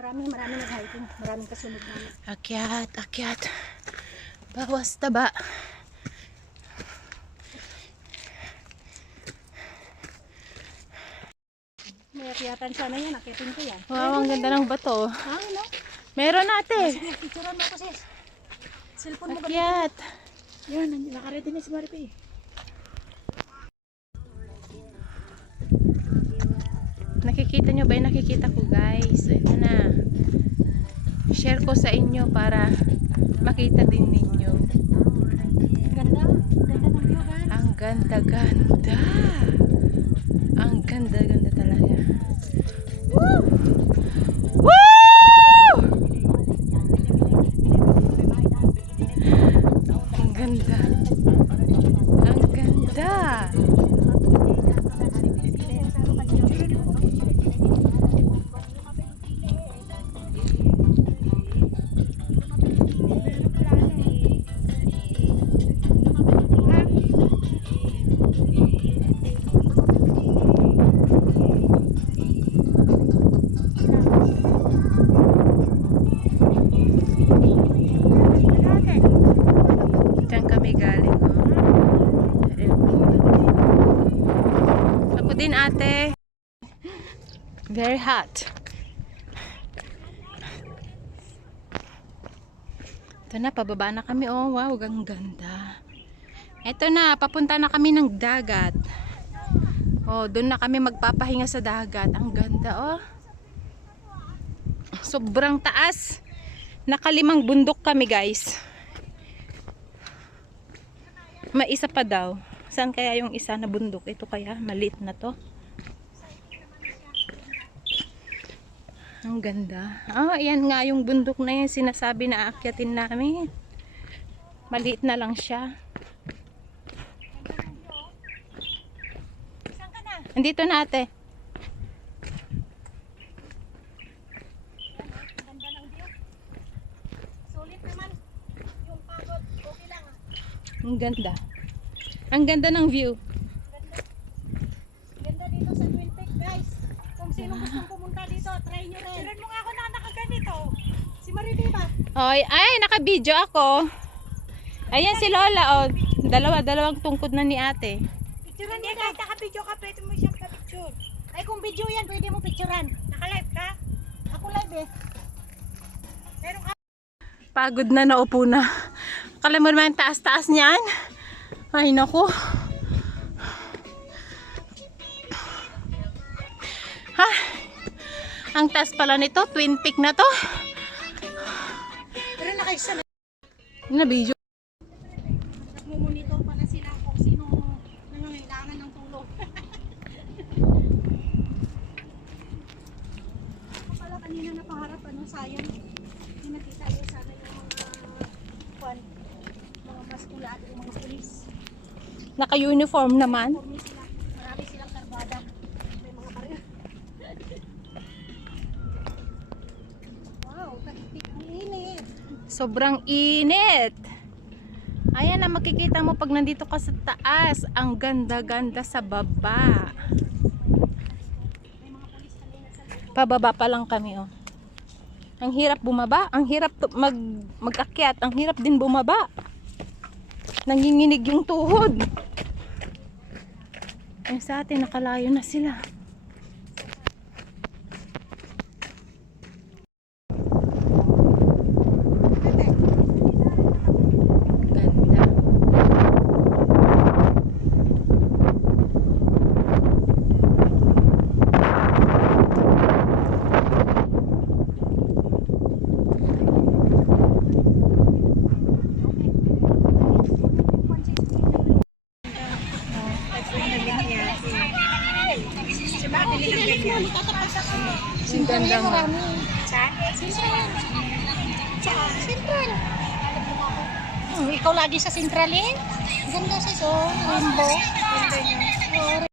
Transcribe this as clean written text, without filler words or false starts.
Maraming nag-hiking. Maraming kasunod namin. Akyat. Bawas taba. May akyatan sana yan. Akyatin ko yan. Wow, ang ganda ng bato. Ano? Meron ate. Sige, picturean mo ko sis. Cellphone mo Akyat. Yan, nakaredy na si Maripe. Nakikita nyo ba yung nakikita ko guys? Ito na. Share ko sa inyo para makita din ninyo. Ganda. Ganda ng view guys. Ang ganda-ganda. Ang ganda-ganda talaga. Woo! Woo! Ang ganda. Ang ganda. Diyan kami galing. Ako din ate. Very hot. Ito na, pababa na kami. Oh, wow, ang ganda. Ito na, papunta na kami ng dagat. Oh, doon na kami magpapahinga sa dagat. Ang ganda, oh. Sobrang taas. Nakalimang bundok kami, guys. May isa pa daw. Saan kaya yung isa na bundok? Ito kaya, maliit na to. Ang ganda. Ah, ayan nga yung bundok na yun. Sinasabi na aakyatin namin. Maliit na lang siya. Saan ka na? Andito na ate. Ganda ng view. Sulit naman. Yung pagod. Okay lang. Ang ganda. Ang ganda ng view. Ganda dito sa Twin Peaks guys. Kung sino gustong pumunta dito, try nyo rin. Tiran mo nga ako na nakaganito. Si Maripe ba? Oy, ay, naka-video ako. Ayan si Lola, oh. Dalawang tungkod na ni ate. Picturean mo kahit naka-video ka, pwede mo siyang ka-picture. Ay kung video yan, pwede mo picturean. Naka-live ka? Ako live eh. Meron ka? Pagod na, naupo na. Akala mo naman taas-taas niyan. Ay, naku. Ha? Ang taas pala nito, Twin Peak na to. Pero nakaisa na. Na-video. Nagmumonitor pala sila kung sino nangangailangan ng tulong. Ako pala kanina napaharap, sayang. Hindi nakita yun sana yung mga maskulado, yung mga pulis. Naka-uniform naman. Marami silang karbada. May mga baril. Wow, tahimik ang init. Sobrang init. Ayan na, makikita mo pag nandito ka sa taas. Ang ganda-ganda sa baba. Pababa pa lang kami, oh. Ang hirap bumaba. Ang hirap mag-akyat. Ang hirap din bumaba. Nanginginig yung tuhod. Yung sa atin, nakalayo na sila. Ganda. Ang ganda nga. Central. Ikaw lagi sa Central eh. Ganda sis, oh. Rainbow. Ganda niya.